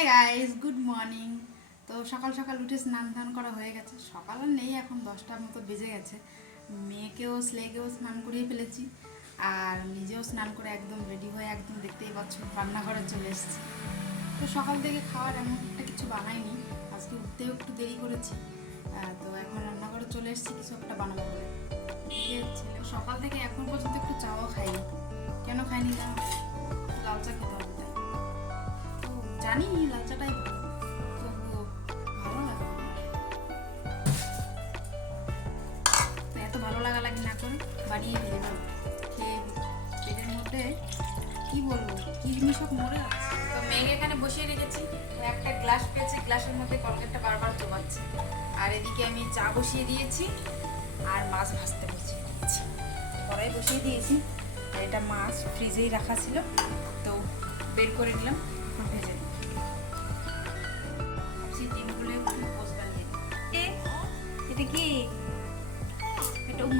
Hi guys good morning তো সকাল সকাল উঠে স্নান ধান করা হয়ে গেছে। সকাল আর নেই, এখন দশটার মতো বেজে গেছে। মেয়েকেও, স্লেকেও স্নান করিয়ে ফেলেছি আর নিজেও স্নান করে একদম রেডি হয়ে একদম দেখতেই পাচ্ছ, রান্নাঘরে চলে এসেছি। তো সকাল থেকে খাওয়ার এমন একটা কিছু বানাইনি। আজকে উঠতেও একটু দেরি করেছি। তো এখন রান্নাঘরে চলে এসেছি, কিছু একটা বানাবো সকাল থেকে এখন পর্যন্ত একটু চাও খাইনি। কেন খাইনি জানো? জানি লাল এত ভালো লাগা লাগি না করে বানিয়ে ফেলে পেটের মধ্যে কি বলব, কি জিনিস সব মরে তো মেঘে এখানে বসিয়ে রেখেছি। একটা গ্লাস পেয়েছে, গ্লাসের মধ্যে কলকেটটা বারবার চোবাচ্ছে আর এদিকে আমি চা বসিয়ে দিয়েছি, আর মাছ ভাজতে বসিয়ে দিয়েছি। কড়াই বসিয়ে দিয়েছি এটা মাছ ফ্রিজেই রাখা ছিল। তো বের করে নিলাম, ভেজে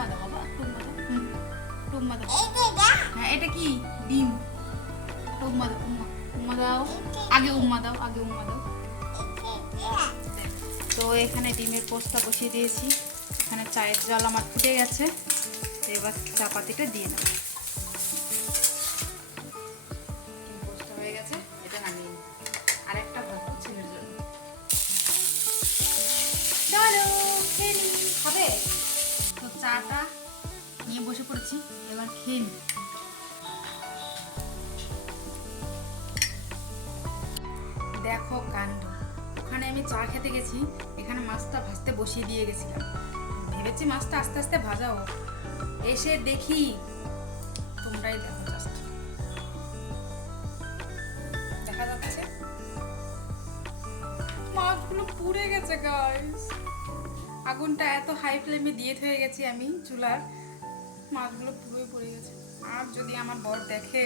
এটা দাও বাবা একটু দাও। হুম, দাও। হ্যাঁ এটা কি? ডিম। একটু দাও উম্মা উম্মা দাও। আগে উম্মা দাও আগে উম্মা দাও। তো এখানে ডিমের পোস্তা বসিয়ে দিয়েছি। এখানে চায়ের জল আমার ফুটে গেছে। তো এবার চাপাতিটা দিয়ে নেব চাটা নিয়ে বসে পড়েছি, এবার খেয়ে নিই। দেখো কাণ্ড। ওখানে আমি চা খেতে গেছি, এখানে মাছটা ভাজতে বসিয়ে দিয়ে গেছিলাম। ভেবেছি মাছটা আস্তে আস্তে ভাজাও এসে দেখি তোমরাই দেখো জাস্ট দেখা যাচ্ছে। মাছগুলো পুড়ে গেছে গাইস আগুনটা এত হাই ফ্লেমে দিয়ে হয়ে গেছি আমি চুলার। মাছগুলো পুরোই পড়ে গেছে। আর যদি আমার বর দেখে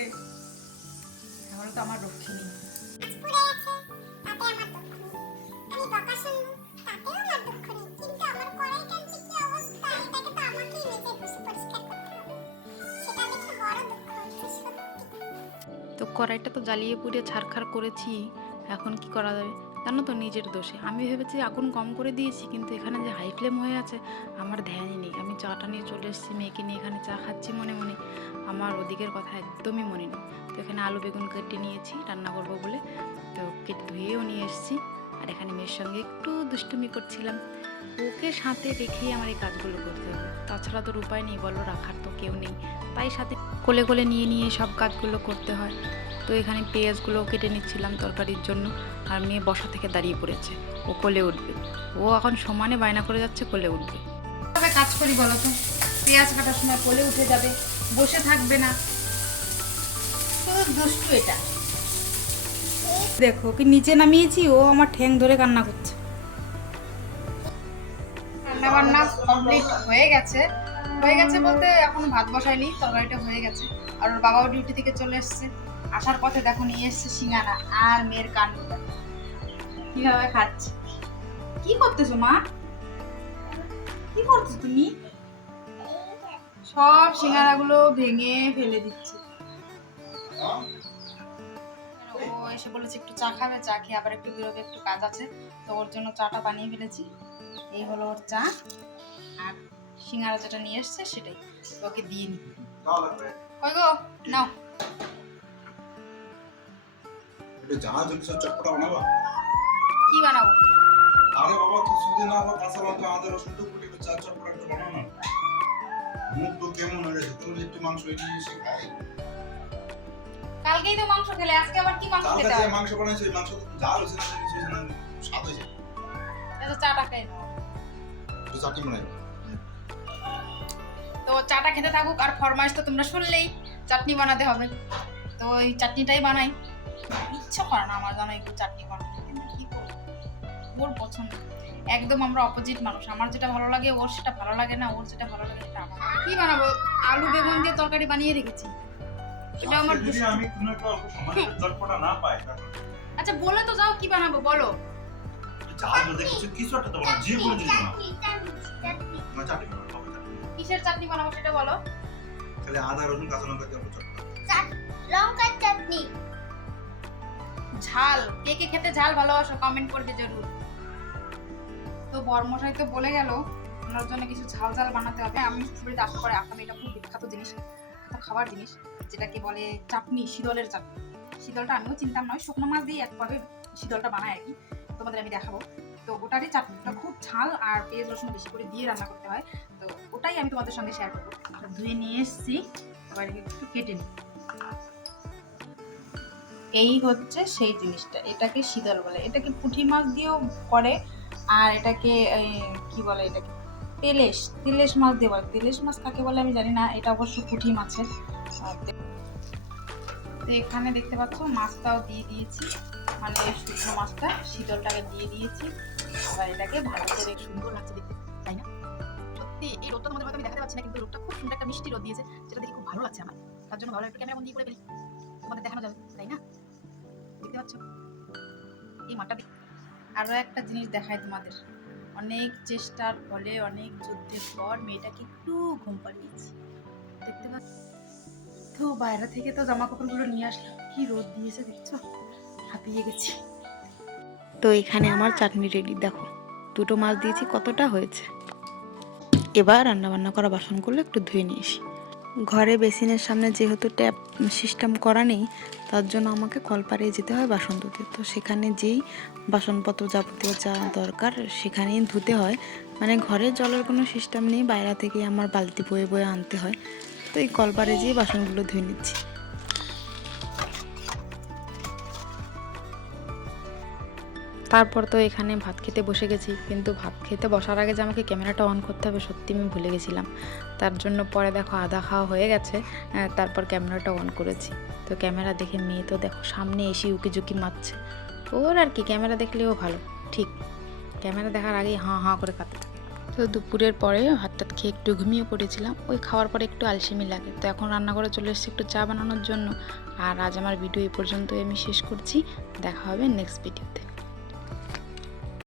তাহলে তো আমার রক্ষী নেই। পুড়ে গেছে তাতে আমার দুঃখ নেই। আমি বকা শুনব তাতেও আমার দুঃখ নেই। কিন্তু আমার কড়াইটার যে কি অবস্থা এটাকে তো আমাকেই নিজে বসে পরিষ্কার করতে হবে। সেটা দেখে বড় দুঃখ হচ্ছে সত্যি। তো কড়াইটা তো জ্বালিয়ে পুড়িয়ে ছাড়খাড় করেছি এখন কি করা যাবে জানো তো নিজের দোষে। আমি ভেবেছি আগুন কম করে দিয়েছি, কিন্তু এখানে যে হাই ফ্লেম হয়ে আছে, আমার ধ্যানই নেই। আমি চাটা নিয়ে চলে এসেছি, মেয়েকে নিয়ে এখানে চা খাচ্ছি মনে মনে। আমার ওদিকের কথা একদমই মনে নেই। তো এখানে আলু বেগুন কেটে নিয়েছি, রান্না করব বলে। তো কেটে ধুয়েও নিয়ে এসেছি। আর এখানে মেয়ের সঙ্গে একটু দুষ্টুমি করছিলাম। ওকে সাথে রেখেই আমার এই কাজগুলো করতে হবে। তাছাড়া তোর উপায় নেই বলো, রাখার তো কেউ নেই। তাই সাথে কোলে কোলে নিয়ে নিয়ে সব কাজগুলো করতে হয়। তো এখানে পেঁয়াজগুলো কেটে নিচ্ছিলাম তরকারির জন্য। আর মেয়ে বসা থেকে দাঁড়িয়ে পড়েছে। ও কোলে উঠবে। ও এখন সমানে বায়না করে যাচ্ছে, কোলে উঠবে। তবে কাজ করি বলো তো? পেঁয়াজ কাটার সময় কোলে উঠে যাবে, বসে থাকবে না। দুষ্টু এটা। দেখো কি নিচে নামিয়েছি, ও আমার ঠ্যাং ধরে কান্না করছে। রান্না বান্না কমপ্লিট হয়ে গেছে। হয়ে গেছে বলতে এখন ভাত বসায়নি তরকারিটা হয়ে গেছে। আর ওর বাবাও ডিউটি থেকে চলে এসেছে। আসার পথে দেখো নিয়ে এসেছে সিঙ্গারা আর মেয়ের কান্ডটা কীভাবে খাচ্ছে? কি করতেছো মা? কি করছ তুমি? সব সিঙ্গারাগুলো ভেঙে ফেলে দিচ্ছে। ও এসে বলেছে একটু চা খাবে, চা খেয়ে আবার একটু বেরোবে একটু কাজ আছে। তো ওর জন্য চাটা বানিয়ে ফেলেছি। এই হলো ওর চা। আর সিঙ্গারা যেটা নিয়ে এসছে সেটাই। ওকে দিয়ে নি। কই গো? নাও। একটু জাহাজ কিছু চটপটা বানাবা? কি বানাবো? আরে বাবা কিছুদিন আবার কাঁচা লঙ্কা আদা রসুন তো কুটি একটু চা চটপটা একটু বানাও না। মুখ তো কেমন হয়ে গেছে তুমি একটু মাংস এনে এসে খাই। কালকেই তো মাংস খেলে আজকে আবার কি মাংস খেতে হবে? মাংস বানাইছে মাংস তো জাল হয়েছে না কিছু না স্বাদ হয়েছে। আচ্ছা চাটা। একটু চাটনি বানাই তো চাটা খেতে থাকুক আর ফরমাইশ তো তোমরা শুনলেই চাটনি বানাতে হবে। তো ওই চাটনিটাই বানাই। ইচ্ছা করে না আমার জানো একটু চাটনি বানাতে কিন্তু কি করব? ওর পছন্দ। একদম আমরা অপোজিট মানুষ। আমার যেটা ভালো লাগে ওর সেটা ভালো লাগে না ওর যেটা ভালো লাগে সেটা আমার কি বানাবো? আলু বেগুন দিয়ে তরকারি বানিয়ে রেখেছি। এটা আমার যদি আমি কোনো একটা অল্প সময় না পাই আচ্ছা বলে তো যাও কি বানাবো বলো। কিসের চাটনি বানাবো সেটা বলো। খালি আদা রসুন কাঁচা লঙ্কা দিয়ে লঙ্কার চাটনি। ঝাল। কে কে খেতে ঝাল ভালোবাসো কমেন্ট করবে জরুর। তো বর্মশাই তো বলে গেল, ওনার জন্য কিছু ঝাল ঝাল বানাতে হবে। আমি শ্বশুরবাড়িতে আসার পরে আসামে এটা খুব বিখ্যাত জিনিস, বিখ্যাত খাবার জিনিস, যেটাকে বলে চাটনি, শীতলের চাটনি। শীতলটা আমিও চিনতাম নয়, শুকনো মাছ দিয়ে একভাবে শীতলটা বানায় আর কি। তোমাদের আমি দেখাবো। তো ওটারই চাটনিটা খুব ঝাল আর পেঁয়াজ রসুন বেশি করে দিয়ে রান্না করতে হয়। তো ওটাই আমি তোমাদের সঙ্গে শেয়ার করব। ধুয়ে নিয়ে এসেছি, এবার একটু কেটে নিই। এই হচ্ছে সেই জিনিসটা। এটাকে শীতল বলে। এটাকে পুঁটি মাছ দিয়েও করে, আর এটাকে কি বলে এটাকে? তেলেশ তেলেশ মাছ দিয়ে বলে। তেলেশ মাছ কাকে বলে আমি জানি না, এটা অবশ্য পুঁটি মাছের। তো এখানে দেখতে পাচ্ছ, মাছটাও দিয়ে দিয়েছি। মানে শুকনো মাছটা শীতলটাকে দিয়ে দিয়েছি। এবার এটাকে ভালো করে সুন্দর লাগছে দেখতে, তাই না? সত্যি, এই রোদটা তোমাদের আমি দেখাতে পারছি না, কিন্তু রোদটা খুব সুন্দর একটা মিষ্টি রোদ দিয়েছে, যেটা দেখে খুব ভালো লাগছে আমার। তার জন্য ভালো একটু ক্যামেরা বন্দি করে ফেলি। তোমাদের দেখানো যাবে, তাই না? দেখতে পাচ্ছ? এই মাঠটা দেখ- আরও একটা জিনিস দেখাই তোমাদের। অনেক চেষ্টার ফলে, অনেক যুদ্ধের পর মেয়েটাকে একটু ঘুম পাড়িয়েছি। দেখতে পাচ্ছ? তো বাইরে থেকে তো জামা কাপড়গুলো নিয়ে আসলাম। কি রোদ দিয়েছে, দেখছ? হাঁপিয়ে গেছি। তো এখানে আমার চাটনি রেডি দেখো। দুটো মাছ দিয়েছি, কতটা হয়েছে? এবার রান্নাবান্না করা বাসনগুলো একটু ধুয়ে নিয়ে আসি। ঘরে বেসিনের সামনে যেহেতু ট্যাপ সিস্টেম করা নেই, তার জন্য আমাকে কলপাড়ে যেতে হয় বাসন ধুতে তো সেখানে যেই বাসনপত্র যাবতীয় যা দরকার সেখানেই ধুতে হয়। মানে ঘরে জলের কোনো সিস্টেম নেই, বাইরে থেকে আমার বালতি বয়ে বয়ে আনতে হয়। তো এই কলপাড়ে যেয়ে বাসনগুলো ধুয়ে নিচ্ছি। তারপর তো এখানে ভাত খেতে বসে গেছি, কিন্তু ভাত খেতে বসার আগে যে আমাকে ক্যামেরাটা অন করতে হবে সত্যি আমি ভুলে গেছিলাম। তার জন্য পরে দেখো আধা খাওয়া হয়ে গেছে তারপর ক্যামেরাটা অন করেছি। তো ক্যামেরা দেখে মেয়ে তো দেখো সামনে এসে উকি ঝুঁকি মারছে। ওর আর কি, ক্যামেরা দেখলেও ভালো, ঠিক। ক্যামেরা দেখার আগেই হাঁ হাঁ করে কাঁদতে থাকে। তো দুপুরের পরে টাত খেয়ে একটু ঘুমিয়ে পড়েছিলাম, ওই খাওয়ার পরে একটু আলসেমি লাগে। তো এখন রান্না করে চলে এসেছি একটু চা বানানোর জন্য। আর আজ আমার ভিডিও এই পর্যন্তই আমি শেষ করছি, দেখা হবে নেক্সট ভিডিওতে